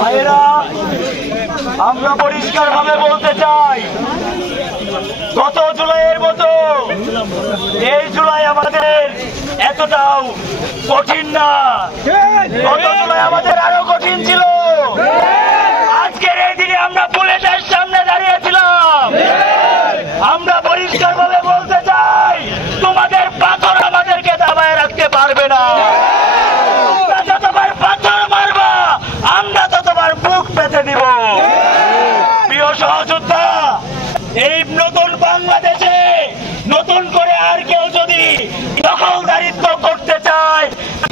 ভাইয়েরা, আমরা পরিষ্কার ভাবে বলতে চাই, গত জুলাইয়ের মতো এই জুলাই আমাদের এতটাও কঠিন না। গত জুলাই আমাদের আরো কঠিন ছিল। আজকের এই দিনে আমরা পুলিশের সামনে দাঁড়িয়েছিলাম। আমরা পরিষ্কার ভাবে বলতে চাই, তোমাদের পাথর আমাদেরকে দাবায় রাখতে পারবে না। তোমরা যতবার পাথর মারবা, আমরা ততবার বুক পেতে দিব। প্রিয় সহযোদ্ধা, এই নতুন বাংলাদেশে নতুন করে আর কেউ যদি দখলদারিত্ব করতে চায়,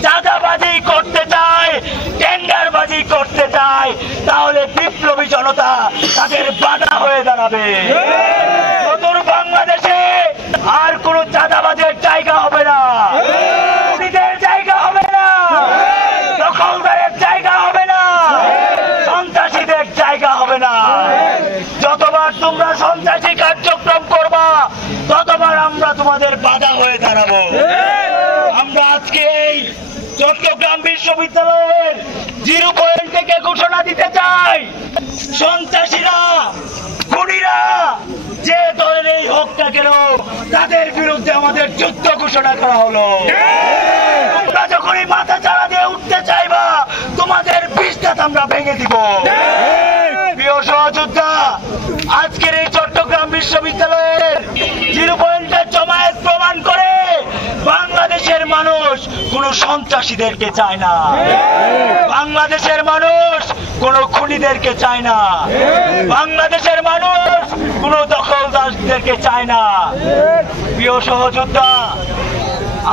চাঁদাবাজি করতে চায়, টেন্ডারবাজি করতে চায়, তাহলে বিপ্লবী জনতা তাদের বাধা হয়ে দাঁড়াবে। নতুন বাংলাদেশে আর কোন চাঁদাবাজের জায়গা হবে না, খুনিদের জায়গা হবে না, দখলদারের জায়গা হবে না, সন্ত্রাসীদের জায়গা হবে না। যতবার তোমরা সন্ত্রাসী কার্যক্রম করবা, ততবার আমরা তোমাদের বাধা হয়ে দাঁড়াবো। আমরা আজকে এই চট্টগ্রাম বিশ্ববিদ্যালয়ের 0 পয়েন্ট থেকে ঘোষণা দিতে চাই, সন্ত্রাসীরা, খুনিরা যে দলেরই হোক না কেন, তাদের বিরুদ্ধে আমাদের যুদ্ধ ঘোষণা করা হলো। তোমরা যখনই মাথা চাড়া দিয়ে উঠতে চাইবা, তোমাদের বিশ্বাস আমরা ভেঙে দিব। প্রিয় সহযোদ্ধা, আজকের এই চট্টগ্রাম বিশ্ববিদ্যালয়ের 0 পয়েন্টের জমায়েত প্রমাণ করে বাংলাদেশের মানুষ কোন সন্ত্রাসীদেরকে চায় না, বাংলাদেশের মানুষ কোন খুনিদেরকে চায় না, বাংলাদেশের মানুষ কোন দখলদারদেরকে চায় না। প্রিয় সহযোদ্ধা,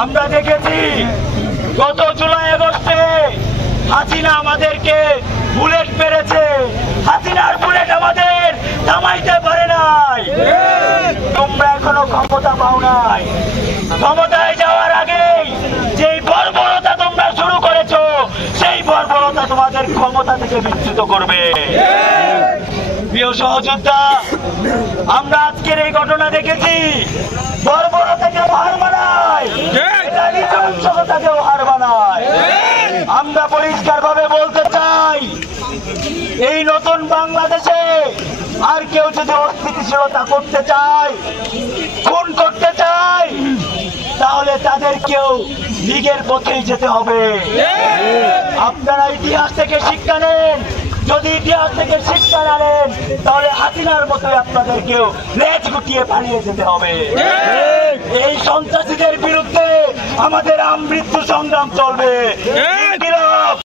আমরা দেখেছি গত জুলাই আগস্টে হাসিনা আমাদেরকে বুলেট মেরেছে, হাসিনার বুলেট আমাদের থামাইতে পারে নাই। তোমরা এখনো ক্ষমতা পাও নাই। ক্ষমতায় যাওয়ার আগেই যেই বর্বরতা তোমরা শুরু করেছো, সেই বর্বরতা তোমাদের ক্ষমতা থেকে বিচ্যুত করবে। প্রিয় সহযোদ্ধা, আমরা আজকের এই ঘটনা দেখেছি, বর্বরতাকে হার মানায়, এটা নৃশংসতাকেও হার মানায়। আমরা পরিষ্কার ভাবে বলতে চাই, এই নতুন বাংলাদেশে আর কেউ যদি অস্থিতিশীলতা করতে চায়, খুন করতে চায়, তাহলে তাদেরকেও লীগের পথেই যেতে হবে। আপনারা ইতিহাস থেকে শিক্ষা নেন। যদি ইতিহাস থেকে শিক্ষা না নেন, তাহলে হাসিনার মতোই আপনাদেরকেও লেজ গুটিয়ে পালিয়ে যেতে হবে। এই সন্ত্রাসীদের বিরুদ্ধে আমাদের আমৃত্যু সংগ্রাম চলবে।